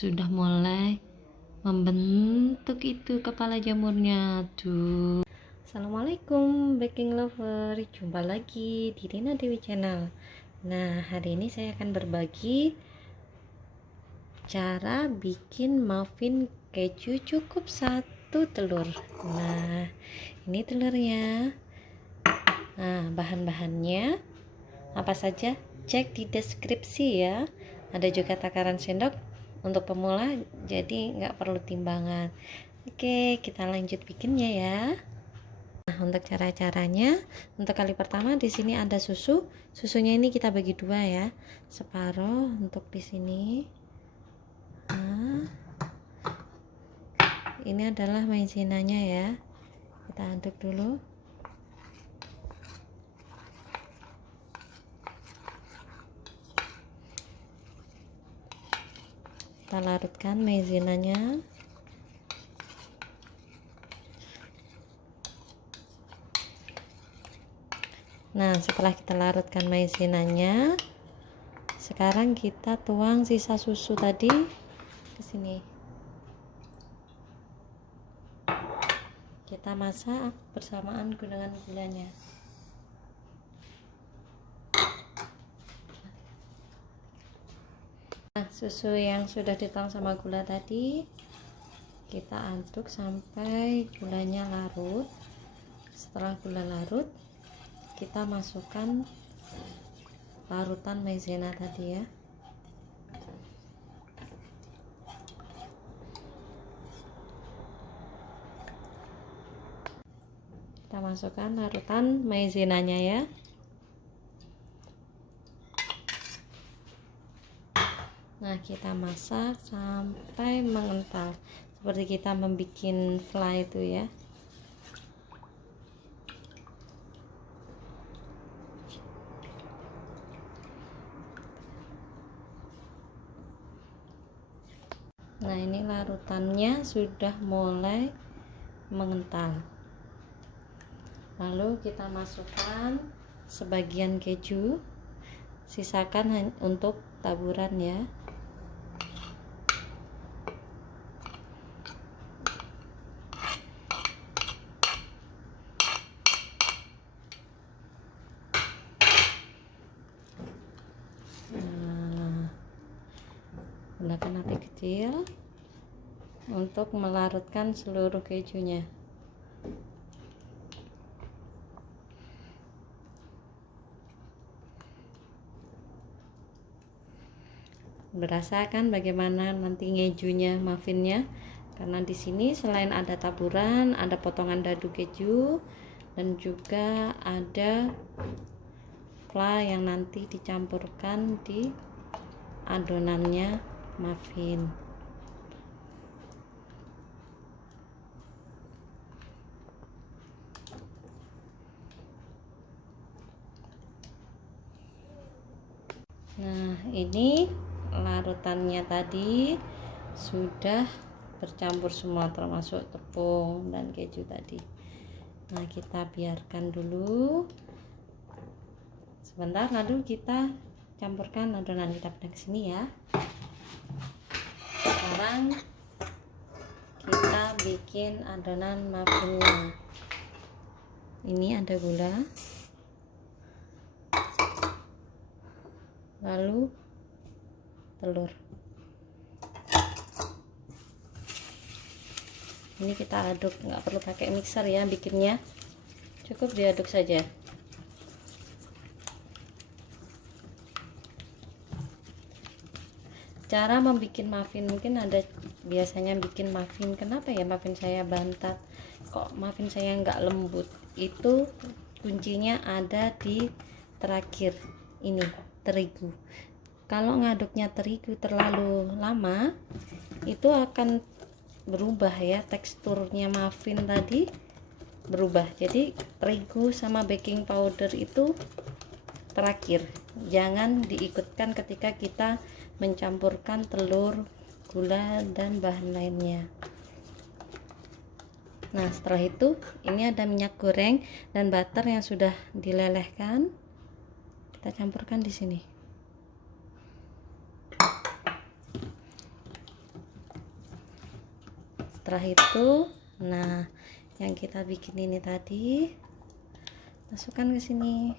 sudah mulai membentuk itu kepala jamurnya tuh. Assalamualaikum baking lover, jumpa lagi di Rina Dewi Channel. Nah, hari ini saya akan berbagi cara bikin muffin keju cukup satu telur. Nah, ini telurnya. Nah, bahan-bahannya apa saja? Cek di deskripsi ya. Ada juga takaran sendok untuk pemula, jadi nggak perlu timbangan. Oke, kita lanjut bikinnya ya. Nah, untuk cara-caranya, untuk kali pertama di sini ada susu. Susunya ini kita bagi dua ya, separuh untuk di sini. Nah, ini adalah maizenanya ya. Kita aduk dulu. Kita larutkan maizenanya. Nah, setelah kita larutkan maizenanya, sekarang kita tuang sisa susu tadi ke sini. Kita masak bersamaan dengan gulanya. Nah, susu yang sudah dituang sama gula tadi kita aduk sampai gulanya larut. Setelah gula larut, kita masukkan larutan maizena tadi ya. Kita masukkan larutan maizenanya ya. Nah, kita masak sampai mengental seperti kita membuat fly itu ya. Nah, ini larutannya sudah mulai mengental. Lalu kita masukkan sebagian keju, sisakan untuk taburan ya. Gunakan api kecil untuk melarutkan seluruh kejunya. Berasa kan bagaimana nanti ngejunya, muffinnya? Karena di sini selain ada taburan, ada potongan dadu keju dan juga ada fly yang nanti dicampurkan di adonannya muffin. Nah, ini larutannya tadi sudah bercampur semua termasuk tepung dan keju tadi. Nah, kita biarkan dulu sebentar, lalu kita campurkan adonan. Kita pindah ke sini ya. Sekarang kita bikin adonan muffinnya. Ini ada gula, lalu telur. Ini kita aduk, nggak perlu pakai mixer ya bikinnya, cukup diaduk saja. Cara membuat muffin, mungkin ada biasanya bikin muffin, kenapa ya muffin saya bantat, kok muffin saya nggak lembut? Itu kuncinya ada di terakhir ini, terigu. Kalau ngaduknya terigu terlalu lama, itu akan berubah ya, teksturnya muffin tadi berubah. Jadi terigu sama baking powder itu terakhir, jangan diikutkan ketika kita mencampurkan telur, gula dan bahan lainnya. Nah, setelah itu ini ada minyak goreng dan butter yang sudah dilelehkan, kita campurkan di sini. setelah itu, nah yang kita bikin ini tadi masukkan ke sini.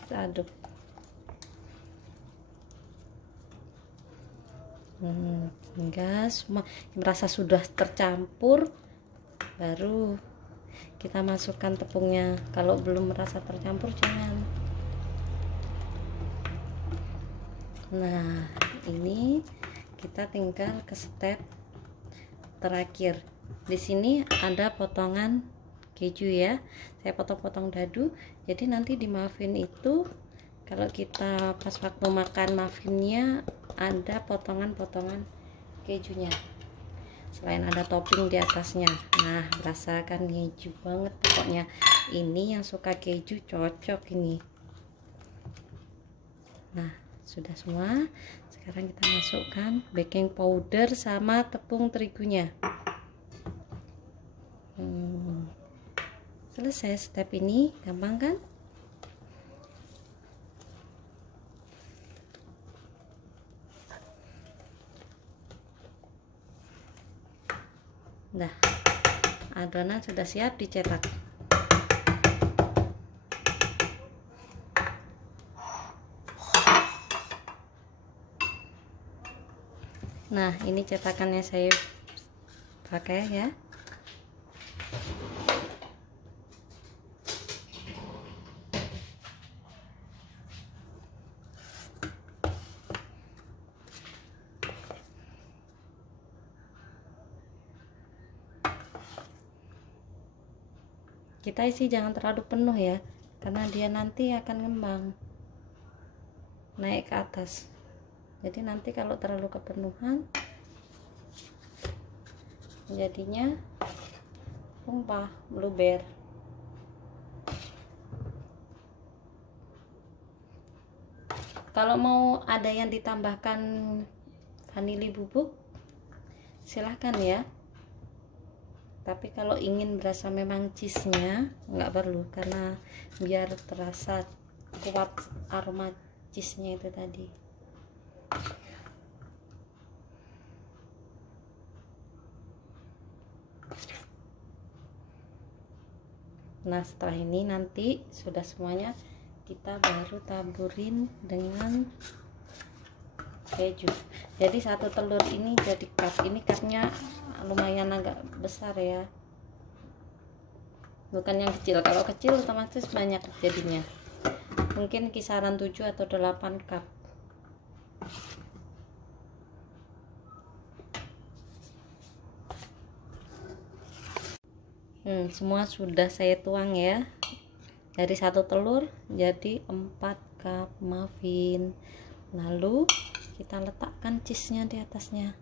Kita aduk. Hingga semua merasa sudah tercampur, baru kita masukkan tepungnya. Kalau belum merasa tercampur jangan. Nah, ini kita tinggal ke step terakhir. Di sini ada potongan keju ya, saya potong-potong dadu. Jadi nanti di muffin itu kalau kita pas waktu makan muffinnya ada potongan-potongan kejunya, selain ada topping di atasnya. Nah, merasakan keju banget pokoknya. Ini yang suka keju cocok ini. Nah, sudah semua. Sekarang kita masukkan baking powder sama tepung terigunya. Selesai step ini, gampang kan? Nah, adonan sudah siap dicetak. Nah, ini cetakannya saya pakai ya. Kita isi jangan terlalu penuh ya, karena dia nanti akan ngembang naik ke atas. Jadi nanti kalau terlalu kepenuhan jadinya tumpah, meluber. Kalau mau ada yang ditambahkan vanili bubuk silahkan ya, tapi kalau ingin berasa memang cheese-nya nggak perlu, karena biar terasa kuat aroma cheese-nya itu tadi. Nah, setelah ini nanti sudah semuanya, kita baru taburin dengan keju. Jadi satu telur ini jadi cup. Ini cupnya lumayan agak besar ya, bukan yang kecil. Kalau kecil otomatis banyak jadinya, mungkin kisaran 7 atau 8 cup. Semua sudah saya tuang ya. Dari satu telur jadi 4 cup muffin. Lalu kita letakkan cheese-nya di atasnya.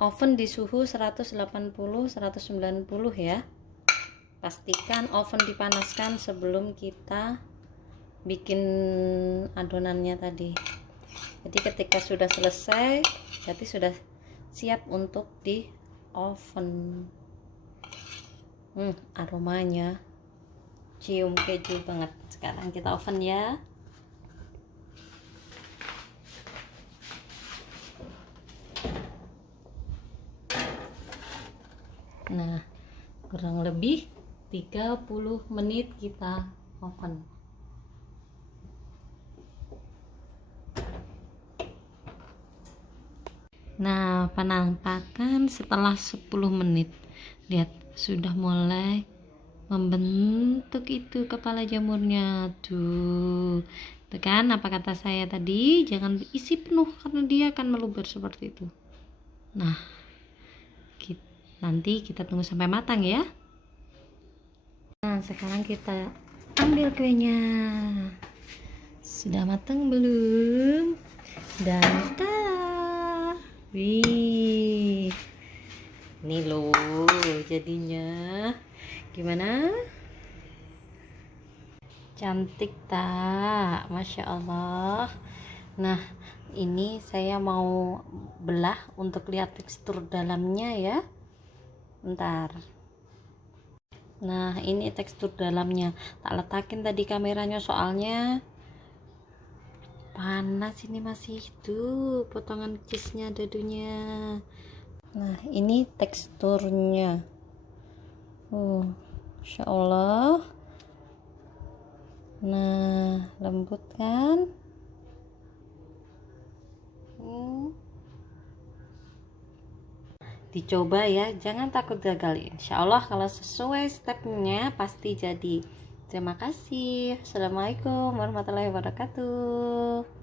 Oven di suhu 180-190 ya. Pastikan oven dipanaskan sebelum kita bikin adonannya tadi. Jadi ketika sudah selesai, berarti sudah siap untuk di oven. Aromanya cium keju banget. Sekarang kita oven ya. Nah, kurang lebih 30 menit kita oven. Nah, penampakan setelah 10 menit. Lihat, sudah mulai membentuk itu kepala jamurnya. Tuh. Tekan apa kata saya tadi, jangan isi penuh karena dia akan meluber seperti itu. Nah, nanti kita tunggu sampai matang ya. Nah, sekarang kita ambil kuenya. Sudah matang belum? Dan tada. Wih, ini loh jadinya. Gimana? Cantik tak, Masya Allah. Nah, ini saya mau belah untuk lihat tekstur dalamnya ya. Bentar. Nah, ini tekstur dalamnya. Tak letakin tadi kameranya soalnya panas, ini masih itu potongan cheese-nya, dadunya. Nah, ini teksturnya. Masya Allah. Nah, lembut kan? Dicoba ya, jangan takut gagal. Insya Allah kalau sesuai stepnya pasti jadi. Terima kasih. Assalamualaikum warahmatullahi wabarakatuh.